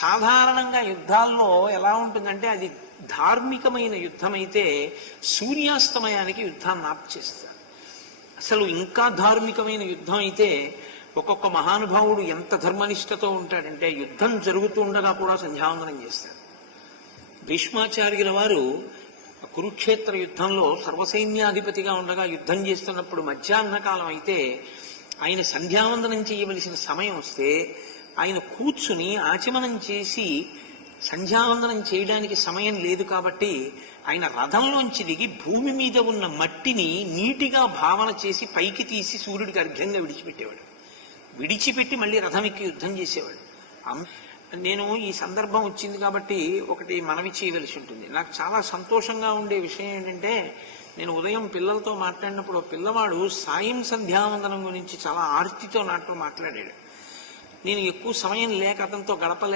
సాధారణంగా యుద్ధాల్లో ఎలా ఉంటుందంటే అది ధార్మికమైన యుద్ధమైతే సూర్యాస్తమయానికి యుద్ధాన్ని ఆపు చేస్తారు. అసలు ఇంకా ధార్మికమైన యుద్ధం అయితే ఒక్కొక్క మహానుభావుడు ఎంత ధర్మనిష్టతో ఉంటాడంటే యుద్ధం జరుగుతుండగా కూడా సంధ్యావందనం చేస్తాడు. భీష్మాచార్యుల వారు కురుక్షేత్ర యుద్ధంలో సర్వసైన్యాధిపతిగా ఉండగా యుద్ధం చేస్తున్నప్పుడు మధ్యాహ్న కాలం అయితే ఆయన సంధ్యావందనం చేయవలసిన సమయం వస్తే ఆయన కూర్చుని ఆచమనం చేసి సంధ్యావందనం చేయడానికి సమయం లేదు కాబట్టి ఆయన రథంలోంచి దిగి భూమి మీద ఉన్న మట్టిని నీటిగా భావన చేసి పైకి తీసి సూర్యుడికి అర్ఘ్యంగా విడిచిపెట్టేవాడు. విడిచిపెట్టి మళ్ళీ రథం ఎక్కి యుద్ధం చేసేవాడు. నేను ఈ సందర్భం వచ్చింది కాబట్టి ఒకటి మనవి చేయవలసి ఉంటుంది. నాకు చాలా సంతోషంగా ఉండే విషయం ఏంటంటే, నేను ఉదయం పిల్లలతో మాట్లాడినప్పుడు పిల్లవాడు సాయం సంధ్యావందనం గురించి చాలా ఆర్తితో నాతో మాట్లాడాడు. నేను ఎక్కువ సమయం లేక అతనితో గడపలేక